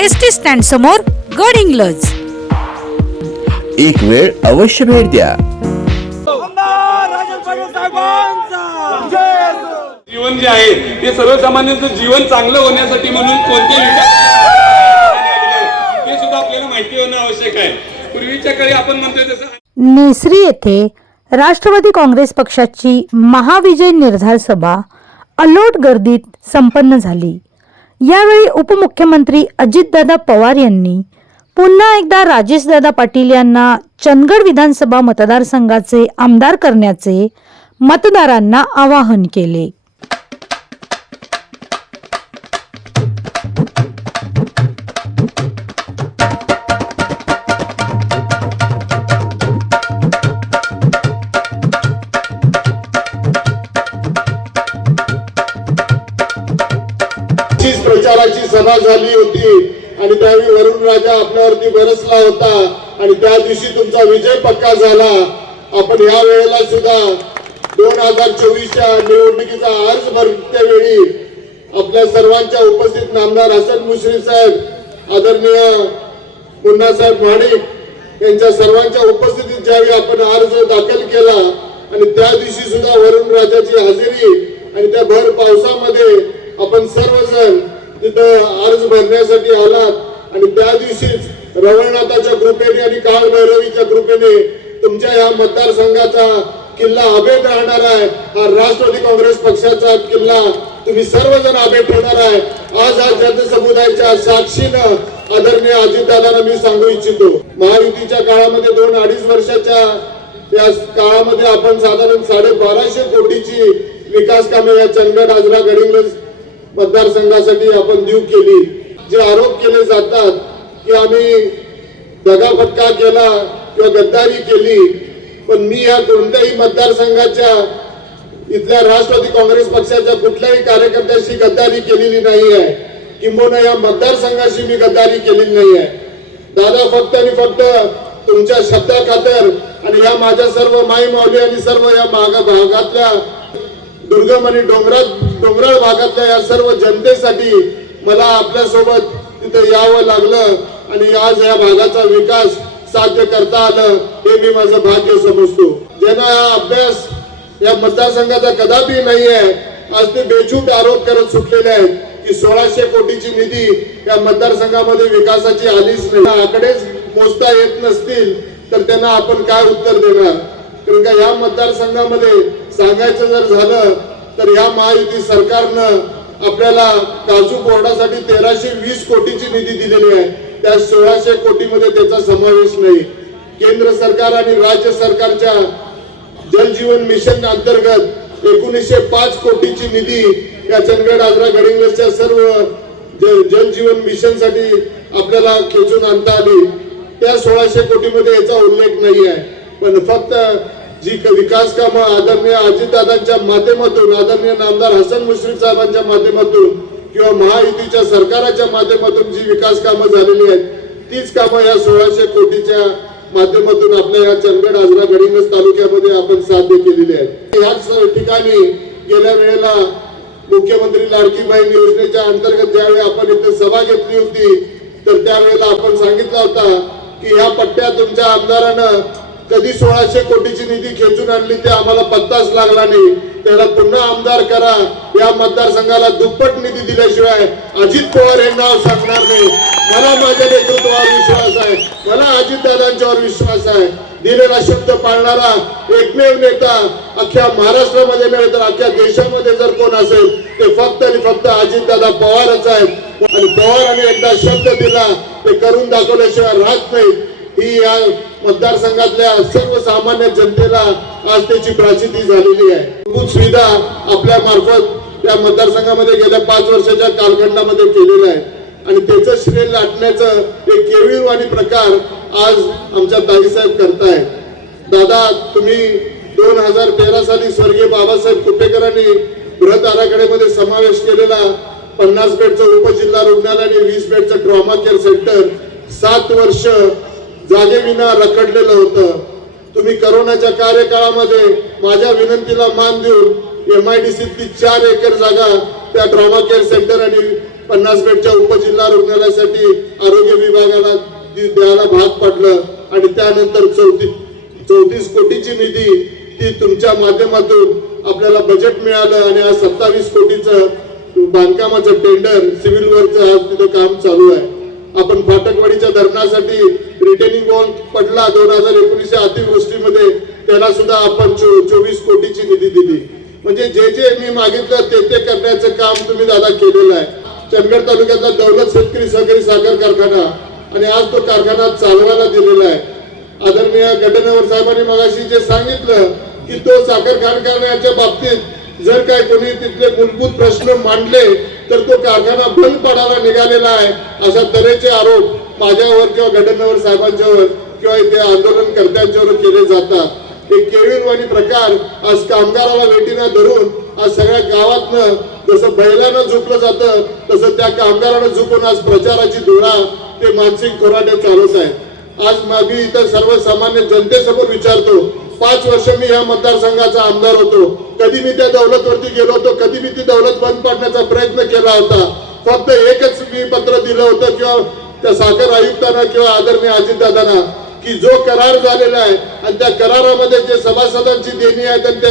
S T stand समोर गड इंग्लज. एक वेळ अवश्य भेट द्या. जीवन जे आहे ते सर्वसामान्यांचं जीवन चांगलं होण्यासाठी म्हणून कोणते ते सुद्धा आपल्याला माहिती होणं आवश्यक आहे. पूर्वीच्या काळी आपण म्हणतोय तसं नेसरी येथे राष्ट्रवादी काँग्रेस पक्षाची महाविजय निर्धार सभा अलोट गर्दीत संपन्न झाली. यावेळी उपमुख्यमंत्री अजितदादा पवार यांनी पुन्हा एकदा राजेशदादा पाटील यांना चंदगड विधानसभा मतदारसंघाचे आमदार करण्याचे मतदारांना आवाहन केले. झाली होती. आणि त्यावेळी वरुण राजा आपल्यावरती बरसला होता. आणि त्या दिवशी तुमचा विजय पक्का झाला. आपण या वेळेला सुद्धा दोन हजार चोवीसच्या निवडणुकीचा अर्ज भरत्या वेळी आपल्या सर्वांच्या उपस्थित नामदार हसन मुश्रीफ साहेब आदरणीय मुन्नासाहेब माणिक यांच्या सर्वांच्या उपस्थितीत ज्यावेळी आपण अर्ज दाखल केला आणि त्या दिवशी सुद्धा वरुण राजाची हजेरी आणि त्या भर पावसामध्ये आपण सर्वजण तिथं अर्ज भरण्यासाठी आलात. आणि त्या दिवशीच रवळनाथाच्या कृपेने आणि काळभैरवीच्या कृपेने तुमच्या या मतदारसंघाचा किल्ला अभेद राहणार आहे. हा राष्ट्रवादी काँग्रेस पक्षाचा किल्ला तुम्ही सर्वजण अभेद ठेवणार आहे. आज हा जनसमुदायाच्या साक्षीनं आदरणीय अजितदादांना मी सांगू इच्छितो. महायुतीच्या काळामध्ये दोन अडीच वर्षाच्या या काळामध्ये आपण साधारण साडे बाराशे कोटीची विकास कामे या चंदगड आजरा गडिंग्लज मतदारसंघासाठी आपण देऊ केली. जे आरोप केले जातात की आम्ही दगाफटका केला किंवा गद्दारी केली पण मी या कोणत्याही मतदारसंघाच्या इथल्या राष्ट्रवादी काँग्रेस पक्षाच्या कुठल्याही कार्यकर्त्याशी गद्दारी केलेली नाही आहे किंबहुना या मतदारसंघाशी मी गद्दारी केलेली नाही आहे दादा फक्त आणि फक्त तुमच्या शब्दा खातर आणि या माझ्या सर्व माई माऊली आणि सर्व या भागातल्या दुर्गम आणि डोंगरात डोंगराळ भागातल्या या सर्व जनतेसाठी मला आपल्यासोबत तिथे यावं लागलं आणि आज या भागाचा विकास साध्य करता आलं हे मी माझं भाग्य समजतो. ज्यांना हा अभ्यास या मतदारसंघाचा कदापि नाही आहे आज ते बेछूट आरोप करत सुटलेले आहेत की सोळाशे कोटीची निधी या मतदारसंघामध्ये विकासाची आलीच नाही. आकडेच मोजता येत नसतील तर त्यांना आपण काय उत्तर देणार? कारण का या मतदारसंघामध्ये सांगायचं जर झालं तर या महायुती सरकारनं आपल्याला काजू बोर्डासाठी तेराशे वीस कोटीची निधी दिलेली आहे. त्या सोळाशे कोटीमध्ये त्याचा समावेश नाही. केंद्र सरकार आणि राज्य सरकारच्या जलजीवन मिशन अंतर्गत एकोणीसशे पाच कोटीची निधी या चंदगड आजरा गडिंग्लजच्या सर्व जलजीवन मिशनसाठी मिशनसाठी आपल्याला खेचून आणता आली. त्या सोळाशे कोटीमध्ये याचा उल्लेख नाही आहे. पण फक्त जी विकास कामं आदरणीय अजितदादांच्या माध्यमातून आदरणीय नामदार हसन मुश्रीफ साहेबांच्या माध्यमातून किंवा महायुतीच्या सरकाराच्या माध्यमातून जी विकास कामं झालेली आहेत तीच कामं या सोळाशे कोटीच्या माध्यमातून आपल्या या चंदगड आजरा गडिंगज तालुक्यामध्ये आपण साध्य केलेले आहेत. याच ठिकाणी गेल्या वेळेला मुख्यमंत्री लाडकी बहीण योजनेच्या अंतर्गत ज्यावेळी आपण इथे सभा घेतली होती तर त्यावेळेला आपण सांगितलं होता की ह्या पट्ट्या तुमच्या आमदारानं कधी सोळाशे कोटीची निधी खेचून आणली ते आम्हाला पत्ताच लागला नाही. त्याला पुन्हा आमदार करा. या मतदारसंघाला दुप्पट निधी दिल्याशिवाय अजित पवार हे नाव सांगणार नाही. मला माझ्या नेतृत्वावर विश्वास आहे. मला अजितदादांच्यावर विश्वास आहे. दिलेला शब्द पाळणारा एकमेव नेता अख्ख्या महाराष्ट्रामध्ये नव्हे तर अख्ख्या देशामध्ये जर कोण असेल ते फक्त आणि फक्त अजितदादा पवारच आहेत. आणि पवारांनी एकदा शब्द दिला ते करून दाखवल्याशिवाय राहत नाही ही या मतदारसंघातल्या सर्वसामान्य जनतेला आज त्याची प्राचिती झालेली आहे. मूलभूत सुविधा आपल्या मार्फत या मतदारसंघामध्ये गेल्या पाच वर्षाच्या कालखंडामध्ये केलेलं आहे आणि त्याचं श्रेय लाटण्याचं एक केविळवाणी प्रकार आज आमच्या ताईसाहेब करताय दादा तुम्ही दोन हजार तेरा साली स्वर्गीय बाबासाहेब कुपेकरांनी बृहत आराखड्यामध्ये समावेश केलेला पन्नास बेडचं उपजिल्हा रुग्णालय आणि वीस बेडचं ट्रॉमा केअर सेंटर सात वर्ष जागेविना रखडलेलं होतं. तुम्ही करोनाच्या कार्यकाळामध्ये माझ्या विनंतीला मान देऊन एम आय डी सीतली चार एकर जागा त्या ट्रॉमा केअर सेंटर आणि पन्नास बेडच्या उपजिल्हा रुग्णालयासाठी आरोग्य विभागाला द्यायला भाग पडलं आणि त्यानंतर चौतीस चौतीस कोटीची निधी ती तुमच्या माध्यमातून आपल्याला बजेट मिळालं आणि आज सत्तावीस कोटीचं बांधकामाचं टेंडर सिव्हिल वर्कचं आज तिथं काम चालू आहे. आपण फाटकवाडीच्या धरणासाठी रिटेनिंग वॉल पडला दोन हजार एकोणीसच्या अतिवृष्टीमध्ये त्याला सुद्धा आपण चो- चोवीस कोटीची निधी दिली. म्हणजे जे जे मी मागितलं ते ते करण्याचं काम तुम्ही दादा केलेलं आहे. चंदगड तालुक्यातला दौलत शेतकरी सहकारी साखर कारखाना आणि आज तो कारखाना चालवायला दिलेला आहे. आदरणीय गडनवर साहेबांनी मगाशी जे सांगितलं की तो साखर कारखान्याच्या बाबतीत जर काय कोणी तिथले मूलभूत प्रश्न मांडले तर तो कारखाना बंद पडायला निघालेला आहे अशा तऱ्हेचे आरोप माझ्यावर किंवा घटनेवर साहेबांच्यावर किंवा इथे आंदोलनकर्त्यांच्यावर केले जातात. हे केळीरवाणी प्रकार आज कामगाराला वेटीनं धरून आज सगळ्या गावातनं जसं बैलानं झोपलं जातं तसं त्या कामगारानं झोपून आज प्रचाराची धुळा ते मानसिक खोराटे चालूच आहे आज मी इतर सर्वसामान्य जनतेसमोर विचारतो पाच वर्ष मी या मतदारसंघाचा आमदार होतो. कधी मी त्या दौलतवरती गेलो होतो कधी मी ती दौलत बंद पाडण्याचा प्रयत्न केला होता. फक्त एकच मी पत्र दिलं होतं किंवा त्या साखर आयुक्तांना किंवा आदरणीय अजितदादांना की जो करार झालेला आहे आणि त्या करारामध्ये जे सभासदांची देणी आहेत आणि त्या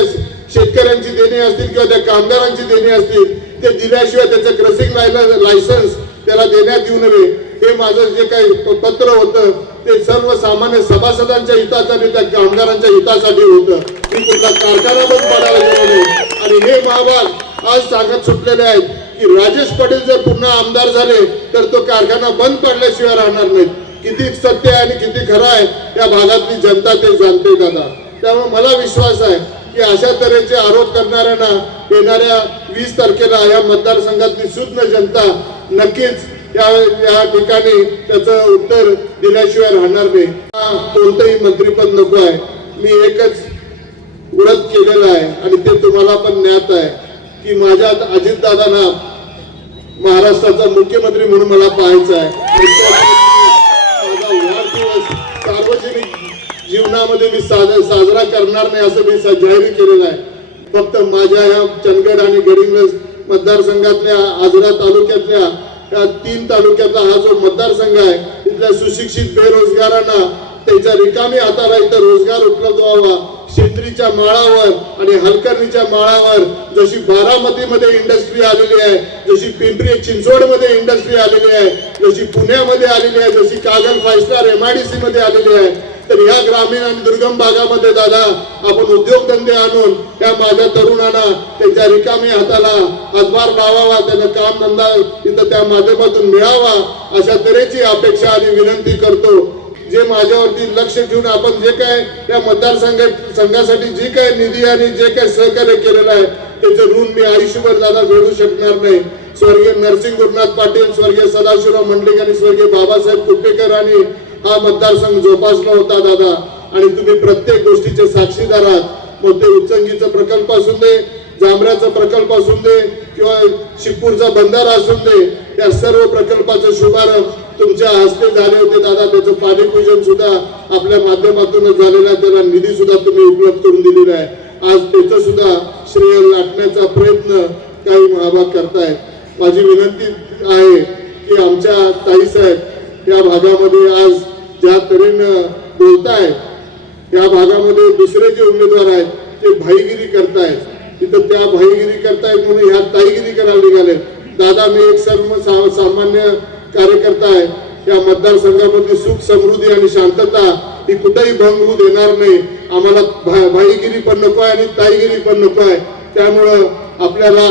शेतकऱ्यांची देणी असतील किंवा त्या कामगारांची देणी असतील ते दिल्याशिवाय त्याचं क्रसिंग लायसन्स त्याला देण्यात येऊ नये. हे माझं जे काही पत्र होतं ते सर्वसामान्य सभासदांच्या हिताचा आणि त्या कामगारांच्या हितासाठी होतं. मी कुठला कारखाना बंद पाडायला गेलो नाही. आणि हे महाभाग आज सांगत सुटलेले आहेत. की राजेश पाटील जर पुन्हा आमदार झाले तर तो कारखाना बंद पडल्याशिवाय राहणार नाही किती सत्य आहे आणि किती खरं आहे त्या भागातली जनता ते जाणते दादा. त्यामुळे मला विश्वास आहे की अशा तऱ्हेचे आरोप करणाऱ्यांना येणाऱ्या वीस तारखेला या मतदारसंघातली शुद्ध जनता नक्कीच या या ठिकाणी त्याचं उत्तर दिल्याशिवाय राहणार नाही. हा कोणतंही मंत्रीपद नको आहे. मी एकच व्रत केलेलं आहे आणि ते तुम्हाला पण ज्ञात आहे की माझ्या अजितदादांना महाराष्ट्राचा मुख्यमंत्री म्हणून मला पाहायचं आहे. माझा वाढदिवस सार्वजनिक जीवनामध्ये मी साजरा करणार नाही असं मी जाहीर केलेलं आहे. फक्त माझ्या ह्या चंदगड आणि गडिंग्लज मतदारसंघातल्या आजरा तालुक्यातल्या या तीन तालुक्यातला हा जो मतदारसंघ आहे तिथल्या सुशिक्षित बेरोजगारांना त्यांच्या रिकामी हाताला इथं रोजगार उपलब्ध व्हावा. शेंद्रीच्या माळावर आणि हलकर्णीच्या माळावर जशी बारामतीमध्ये इंडस्ट्री आलेली आहे जशी पिंपरी चिंचवडमध्ये इंडस्ट्री आलेली आहे जशी पुण्यामध्ये आलेली आहे जशी कागल फाईव्ह स्टार एमआयडीसी मध्ये आलेली आहे तर ह्या ग्रामीण आणि दुर्गम भागामध्ये दादा आपण उद्योगधंदे आणून त्या माझ्या तरुणांना त्यांच्या रिकामी हाताला हातभार लावावा त्यांना काम धंदा इथं त्या माध्यमातून मिळावा अशा तऱ्हेची अपेक्षा आणि विनंती करतो. जे माझ्यावरती लक्ष ठेवून आपण जे काय या मतदारसंघ संघासाठी जे काय निधी आणि जे काय सहकार्य केलेलं आहे त्याचं ऋण मी आयुष्यभर दादा घडू शकणार नाही. स्वर्गीय नरसिंह गुरुनाथ पाटील स्वर्गीय सदाशिवराव मंडलिक आणि स्वर्गीय बाबासाहेब कुपेकर आणि हा मतदारसंघ जोपासला होता दादा. आणि तुम्ही प्रत्येक गोष्टीचे साक्षीदार आहात. मग ते उच्चंगीचा प्रकल्प असून दे जांभऱ्याचा प्रकल्प असून दे किंवा शिपूरचा बंधारा असून दे या सर्व प्रकल्पाचा शुभारंभ तुमच्या हस्ते झाले होते दादा त्याचं पाणीपूजन सुद्धा आपल्या माध्यमातून झालेलं आहे. त्याला निधी सुद्धा तुम्ही उपलब्ध करून दिलेला आहे. आज त्याचं सुद्धा श्रेय लाटण्याचा प्रयत्न काही महाभाग करतायत. माझी विनंती आहे की आमच्या ताईसाहेब या भागामध्ये आज ज्या तऱ्हेनं बोलतायत या भागामध्ये दुसरे जे उमेदवार आहेत ते भाईगिरी करतायत. तिथं त्या भाईगिरी करतायत म्हणून ह्या ताईगिरी करायला निघाले दादा मी एक सर्व सा- सामान्य कार्यकर्ता आहे. या मतदारसंघामधली सुख समृद्धी आणि शांतता ही कुठेही भंग होऊ देणार नाही. आम्हाला भा- भाईगिरी पण नको आहे आणि ताईगिरी पण नको आहे. त्यामुळं आपल्याला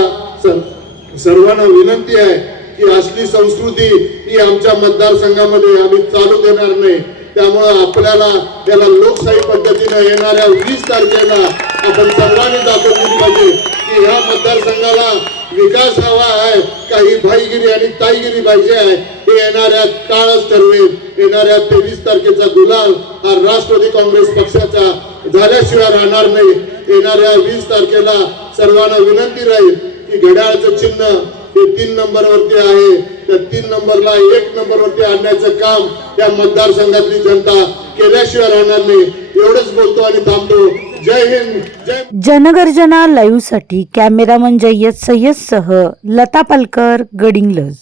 सर्वांना विनंती आहे की असली संस्कृती ही आमच्या मतदारसंघामध्ये आम्ही चालू देणार नाही. त्यामुळं आपल्याला त्याला लोकशाही पद्धतीने येणाऱ्या वीस तारखेला आपण सर्वांनी दाखवली पाहिजे की ह्या मतदारसंघाला विकास हवा आहे. काही भाईगिरी आणि ताईगिरी पाहिजे आहे. हे येणाऱ्या काळच ठरवेल. येणाऱ्या तेवीस तारखेचा गुलाल हा राष्ट्रवादी काँग्रेस पक्षाचा झाल्याशिवाय राहणार नाही. येणाऱ्या वीस तारखेला सर्वांना विनंती राहील की घड्याळाचं चिन्ह हे तीन नंबरवरती आहे. त्या तीन नंबरला एक नंबरवरती आणण्याचं काम या मतदारसंघातली जनता केल्याशिवाय राहणार नाही. एवढंच बोलतो आणि थांबतो. जनगर्जना लाईव्हसाठी जनगर्जना लाईव्हसाठी कॅमेरामन जय्यद सय्यदसह लता पालकर गडिंग्लज.